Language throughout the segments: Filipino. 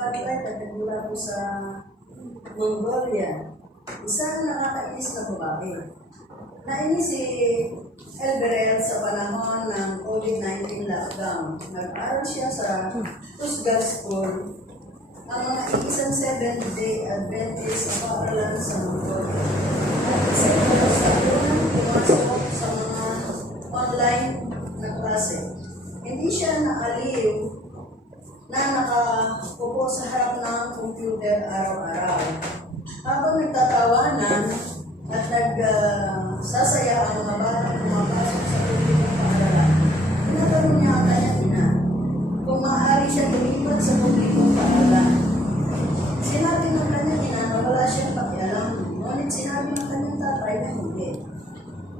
spotlight at nagmula po sa Mongolia. Isang nakakainis na babae. Nainis si Elberel sa panahon ng COVID-19 lockdown. Nag-aral siya sa Tusgar School. Ang mga isang 7-day Adventist sa paaralan sa Mongolia. At isa ito sa unang pumasok sa mga online na klase. Hindi siya naaliw na nakaupo sa harap ng computer araw-araw. Habang nagtatawanan at nagsasaya ang mga batang pumapasok sa publikong paaralan, tinatanong niya ang kanyang ina kung maaari siya lumipat sa publikong paaralan. Sinabi ng kanyang ina na wala siyang pakialam, ngunit sinabi ng kanyang tatay na hindi.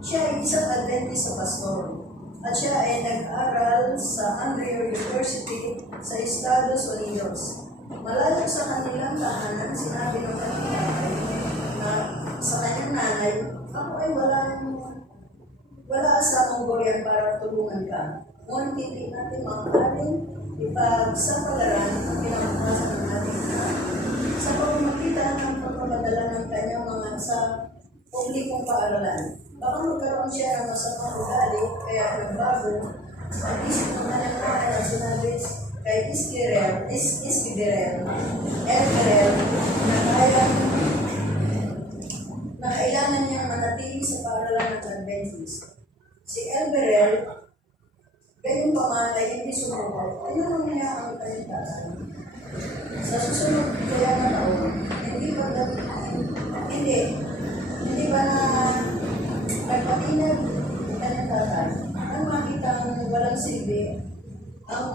Siya ay isang Adventist sa pastor, at siya ay nag-aral sa Andrew University sa Estados Unidos. Malayo sa kanilang tahanan, sinabi ng kanyang tatay na sa kanyang nanay, ako ay wala sa Mongolian para tulungan ka. Ngunit hindi natin maaaring ipagsapalaran ang pinapakasan ng ating anak sa pamamagitan ng pagpapadala ng kanyang mga sa publikong paaralan. Baka magkaroon siya ng masamang ugali, kaya nagbago at isip ng kanyang nanay na sinabi kay Elberel na kailangan niyang manatili sa paaralan ng Adventist. Si Elberel, gayong paman ay hindi sumuko. Tinanong niya ang kanyang tatay. Sa susunod kaya na taon, hindi ba na nagpatinag ang kanyang tatay nang makitang walang silbi ang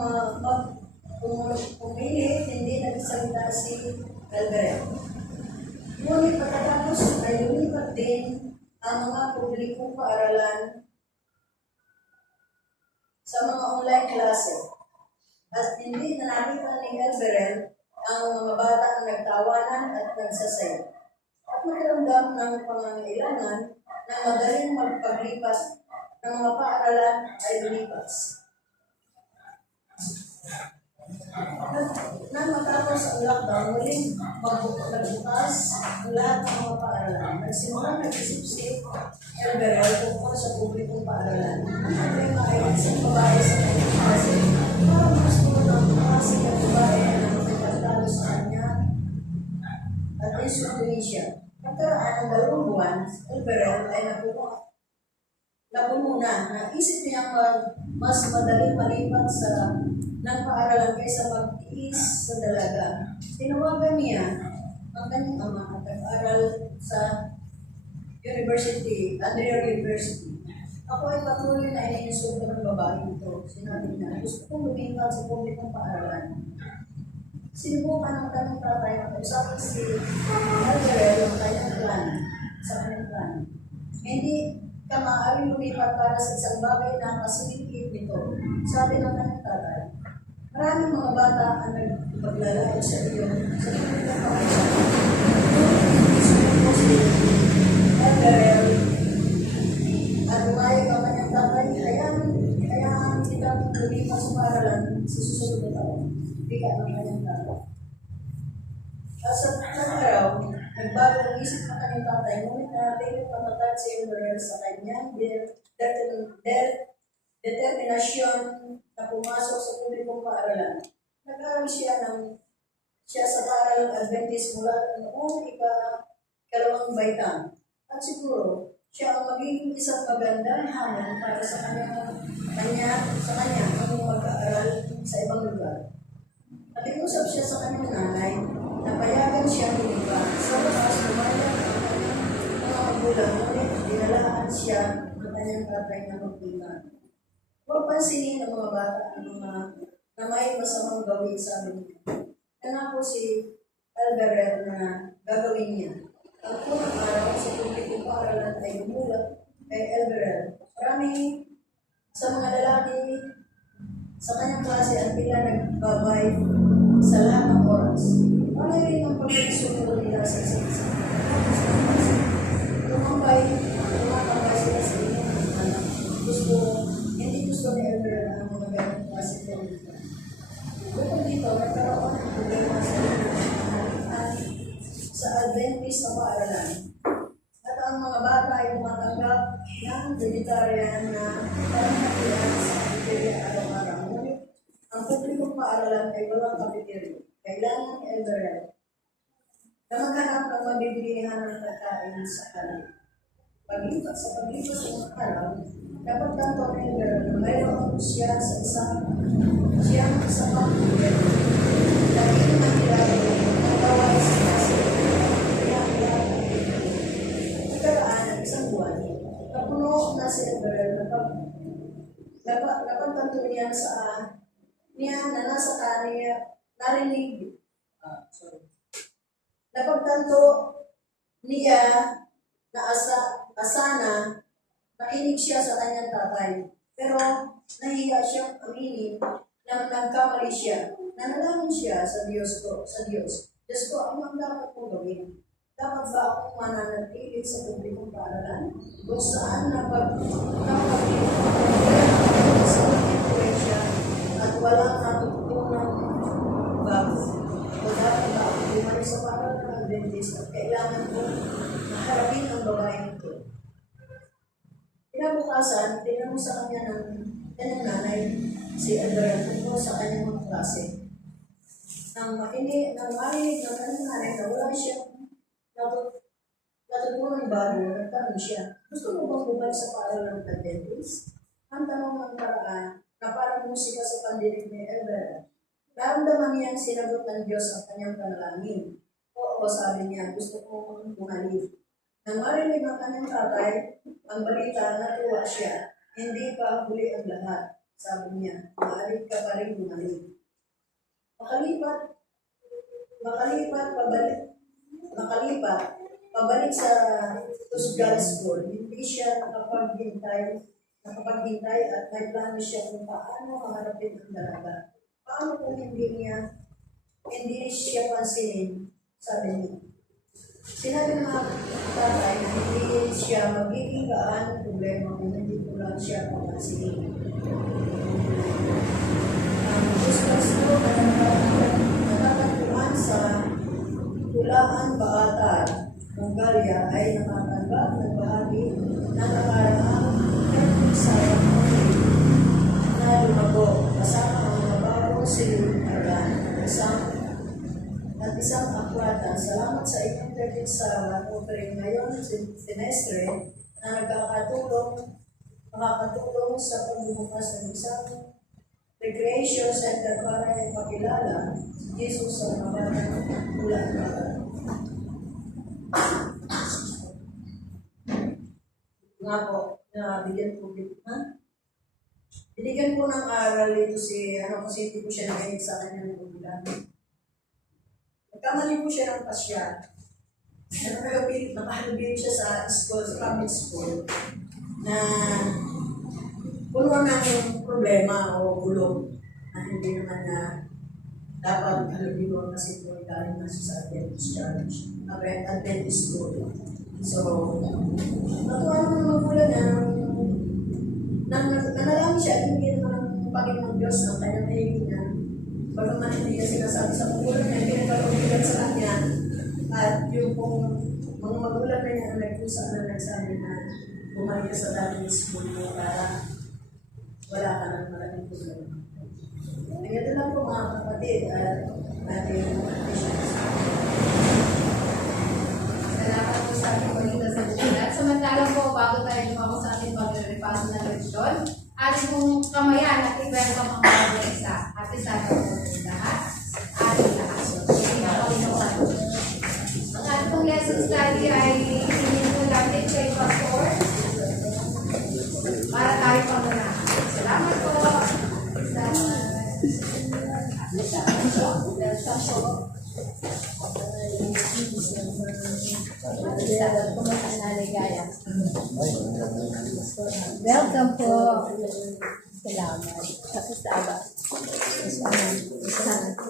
pumilit, hindi nagsalita si Elberel. Ngunit pagkatapos ay lumipat din ang mga publikong paaralan sa mga online klase. At hindi na nakita ni Elberel ang mga bata na nagtawanan at nagsasaya. At nagramdam ng pangangailangan na madaling magpaglipas ng mga paaralan ay lumipas. Nang matapos ang lockdown, muling magbukas ang lahat ng mga paaralan. Nagsimulang nag-isip si Elberel tungkol sa publikong paaralan. Ang problema ay isang babae sa kanyang klase. Parang gusto ng klase ng babae na nagtatalo sa kanya at insultuin siya. Pagkaraan ng 2 buwan, Elberel ay napuno na isip niyang mas madaling malipat sa ng paaralan kaysa mag-iis sa dalaga. Tinawagan niya ang kanyang ama at nag-aral sa Andrew University. Ako ay patuloy na iniinsulto ng babae ito. Sinabi niya, gusto kong lumipat sa publikong paaralan. Sinubukan ng kanyang tatay na kausapin si Elberel ang kanyang plan. Hindi ka maaaring lumipat para sa isang bagay na kasilipit nito. Sabi ng kanyang tatay, maraming mga bata ang nagpaglalait sa iyo sa publikong paaralan. Sumuko si Elberel at umayag ang kanyang tatay, kaya kita lumipat sa paaralan sa susunod na taon. Biga ng kanyang tatay. At sa araw, nagbago ang isip ng kanyang tatay, ngunit natiling patatag si Elberel sa kanyang determinasyon na pumasok sa publikong paaralan. Nag-aral siya sa paaralang Adventist mula noong ikalawang baitang. At siguro, siya ang magiging isang magandang hamon para sa kanya ang mag-aaral sa ibang lugar. Nakiusap siya sa kanyang nanay na payagan siya lumipat. Sa wakas, lumayag ang kanyang mga magulang, ngunit dinalaan siya ng kanyang tatay na magbilang. Huwag pansinin ng mga bata ang mga na may masamang gawin sa amin. Nangako si Elberel na gagawin niya. Ang unang araw sa publikong paaralan ay bumulat kay Elberel. Marami sa mga lalaki sa kanyang klase at pila nagbabay sa lahat ng oras. Ano rin ang pagkasunod nila sa isa't isa? Tumambay sila sa inyong anak. Hindi gusto ni Elberel ang mga ganang klase ng dito. Bukod dito, nagkaroon ng problema sa malinis na paaralan. At ang mga bata ay tumatanggap ng vegetarian na pangkatilan sa cafeteria araw-araw. Ngunit ang publikong paaralan ay walang cafeteria. Kailangan elderel na maghanap ng mabibilihan ng pagkain sa kanila. Paglipas sa mga araw, dapat tanto ang elderel na mayroon siya sa siyang isang pagkain. Laging mahirap ang gawain sa pagkaraan ng isang buwan. Napuno na si elderel napagtanto niya na nasa kanya narinig. Napagtanto niya na asana nakinig siya sa kanyang tatay. Pero nahiya siyang aminin na nagkamali siya. Nanalangin siya sa Diyos ko. Diyos ko, ano ang dapat kong gawin? Dapat ba akong mananatili sa publikong paaralan? Kung saan napag-iwan sa influensya at walang natutunan bago? O dapat ba akong bumalik sa paaralan ng Adventist at kailangan kong maharapin ang babaeng ito? Kinabukasan, tinanong sa kanya ng kanyang nanay, si Elder tungkol sa kanyang mga klase. Nang marinig ng kanyang nanay na wala siyang natutunan bago, nagtanong siya, gusto mo bang bumalik sa paaralan ng Adventist? Ang tanong ng paraan na parang musika sa pandinig ni Elder. Naramdaman niyang sinagot ng Diyos ang kanyang panalangin. Oo, sabi niya, gusto kong bumalik. Nang marinig ng kanyang tatay, ang balita, natuwa siya. Hindi pa huli ang lahat. Sabi niya, maaari ka pa rin bumalik. Pabalik sa Tusgal School. Hindi siya nakapaghintay at may plano siya kung paano maharapin ang dalaga. Paano kung hindi siya pansinin, sabi niya. Sinabi ng mga tatay na hindi siya magiging gaano problema kung hindi ko lang siya papansinin. Ang Tusgal School natatagpuan sa Tulaan, Baatan, Mongolia ay nakatanggap ng bahagi ng nakaraang Bisaya na lumago kasama ang mga bagong silid-aran at isang akwatan. Salamat sa inyong credit sa offering ngayon semestre na makakatulong sa pagbubukas ng isang recreation center para ipakilala si Jesus sa mga batang mula nga po, binigyan po ng aral ito kasi hindi po siya nagayin sa kanyang magulang. Nagkamali po siya ng pasya. Nakahalubin siya sa school, sa public school, na puno ng problema o gulo na hindi naman na dapat halubin mo kasi po galing na siya sa Adventist Church, Adventist School. So, natuwa naman ng magulang nanalangin siya, hindi naman ang Panginoon Diyos ng kanyang nahihingan. Bagaman hindi niya sinasabi sa magulang niya, hindi nagkaroon sa kanya. At yung pong mga magulang na niya na nagpusa na nagsabi na bumalik sa dating school mo para wala ka ng malaking problema. Ganyan lang po mga kapatid at ating patients. Salamat po sa ating pagkita sa bulan. Samantalang po, bago tayo lumako sa ating pag-repaso na leksyon, ating pong kamayan at i-welcome ang mga isa. At isa na po lahat. Ating lahat. Hindi na kalimutan. Ang ating pong lesson study ay isinin po natin kay Pastor para tayo pamuna. Salamat po. Welcome po. Salamat. Tapos aba. Salamat po.